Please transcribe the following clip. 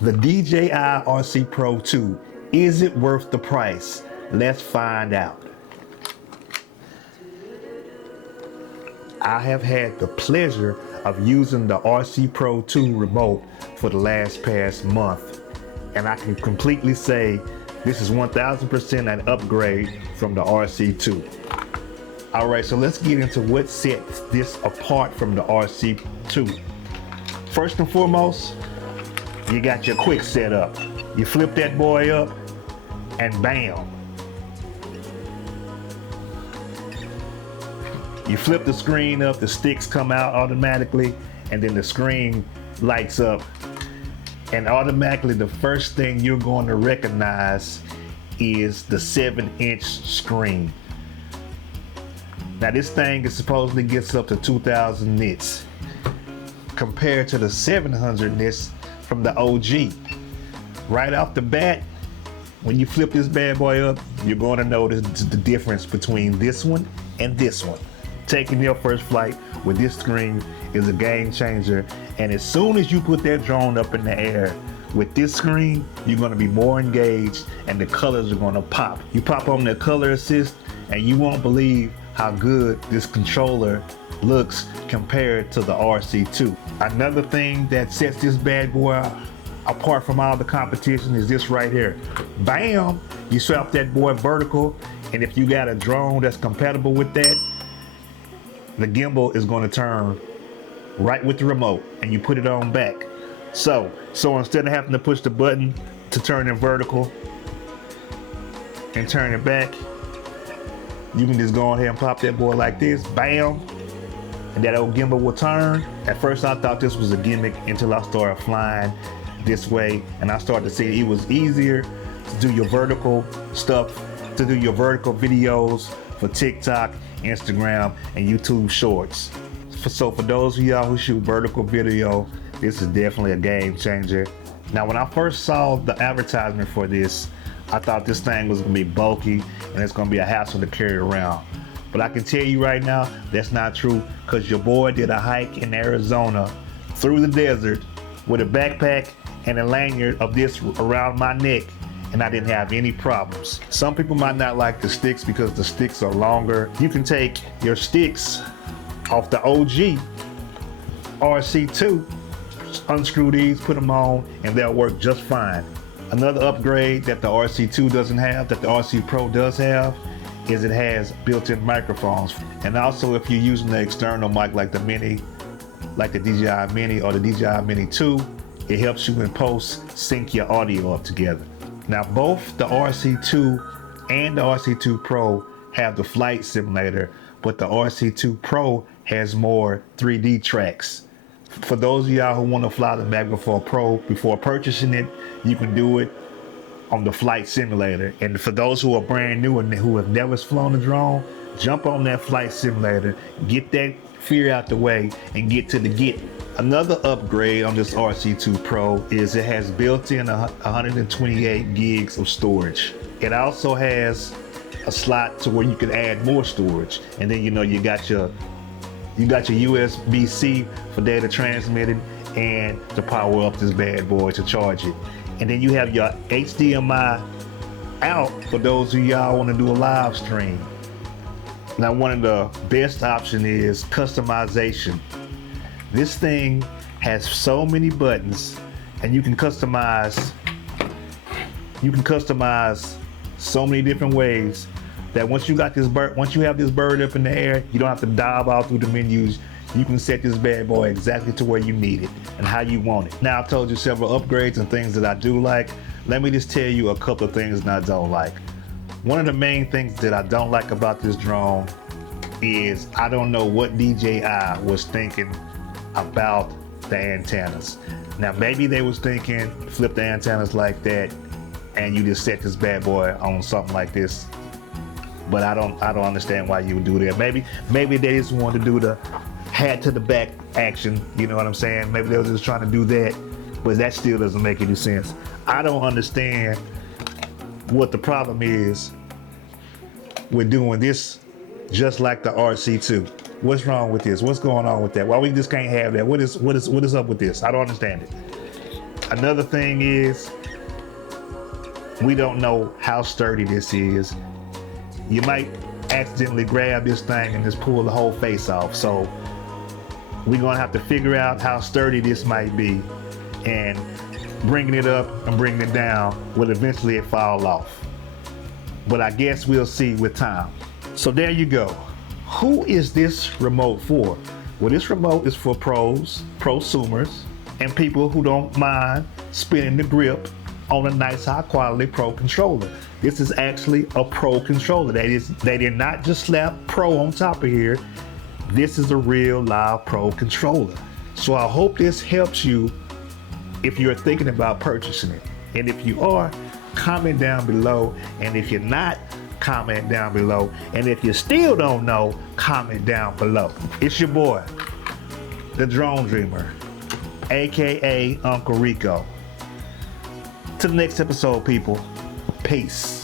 The DJI RC Pro 2, is it worth the price? Let's find out. I have had the pleasure of using the RC Pro 2 remote for the past month, and I can completely say this is 1000% an upgrade from the RC2. Alright, so let's get into what sets this apart from the RC2. First and foremost, you got your quick setup. You flip that boy up and bam. You flip the screen up, the sticks come out automatically, and then the screen lights up. And automatically the first thing you're going to recognize is the 7-inch screen. Now this thing is supposedly gets up to 2000 nits compared to the 700 nits from the OG. Right off the bat, when you flip this bad boy up, you're going to notice the difference between this one and this one. Taking your first flight with this screen is a game changer, and as soon as you put that drone up in the air with this screen, you're going to be more engaged and the colors are going to pop. You pop on the color assist and you won't believe how good this controller looks compared to the RC2. Another thing that sets this bad boy apart from all the competition is this right here. Bam! You swap that boy vertical, and if you got a drone that's compatible with that, the gimbal is going to turn right with the remote, and you put it on back. So instead of having to push the button to turn it vertical and turn it back, you can just go ahead and pop that boy like this, bam, and that old gimbal will turn. At first I thought this was a gimmick until I started flying this way, and I started to see it was easier to do your vertical stuff, to do your vertical videos for TikTok, Instagram, and YouTube Shorts. So for those of y'all who shoot vertical video, this is definitely a game changer. Now when I first saw the advertisement for this, I thought this thing was gonna be bulky and it's gonna be a hassle to carry around. But I can tell you right now, that's not true, because your boy did a hike in Arizona through the desert with a backpack and a lanyard of this around my neck, and I didn't have any problems. Some people might not like the sticks because the sticks are longer. You can take your sticks off the OG RC2, unscrew these, put them on, and they'll work just fine. Another upgrade that the RC2 doesn't have, that the RC Pro does have, is it has built-in microphones. And also if you're using the external mic like the Mini, like the DJI Mini or the DJI Mini 2, it helps you in post sync your audio up together. Now both the RC2 and the RC2 Pro have the flight simulator, but the RC2 Pro has more 3D tracks. For those of y'all who want to fly the Mavic Pro before purchasing it, you can do it on the flight simulator. And for those who are brand new and who have never flown a drone, jump on that flight simulator, get that fear out the way, and get to the get. Another upgrade on this RC2 Pro is it has built-in 128 gigs of storage. It also has a slot to where you can add more storage, and then you got your USB-C for data transmitted and to power up this bad boy to charge it. And then you have your HDMI out for those of y'all want to do a live stream. Now one of the best options is customization. This thing has so many buttons, and you can customize so many different ways that once you have this bird up in the air, you don't have to dive all through the menus. You can set this bad boy exactly to where you need it and how you want it. Now I've told you several upgrades and things that I do like. Let me just tell you a couple of things that I don't like. One of the main things that I don't like about this drone is I don't know what DJI was thinking about the antennas. Now maybe they was thinking flip the antennas like that and you just set this bad boy on something like this. But I don't understand why you would do that. Maybe they just wanted to do the hat to the back action, you know what I'm saying? Maybe they were just trying to do that, but that still doesn't make any sense. I don't understand what the problem is with doing this just like the RC2. What's wrong with this? What's going on with that? Why we just can't have that? What is up with this? I don't understand it. Another thing is, we don't know how sturdy this is. You might accidentally grab this thing and just pull the whole face off. So we're gonna have to figure out how sturdy this might be, and bringing it up and bringing it down will eventually it fall off. But I guess we'll see with time. So there you go. Who is this remote for? Well, this remote is for pros, prosumers, and people who don't mind spinning the grip on a nice high quality pro controller. This is actually a pro controller. They did not just slap pro on top of here. This is a real live pro controller. So I hope this helps you if you're thinking about purchasing it. And if you are, comment down below. And if you're not, comment down below. And if you still don't know, comment down below. It's your boy, the Drone Dreamer, aka Uncle Rico. To the next episode, people. Peace.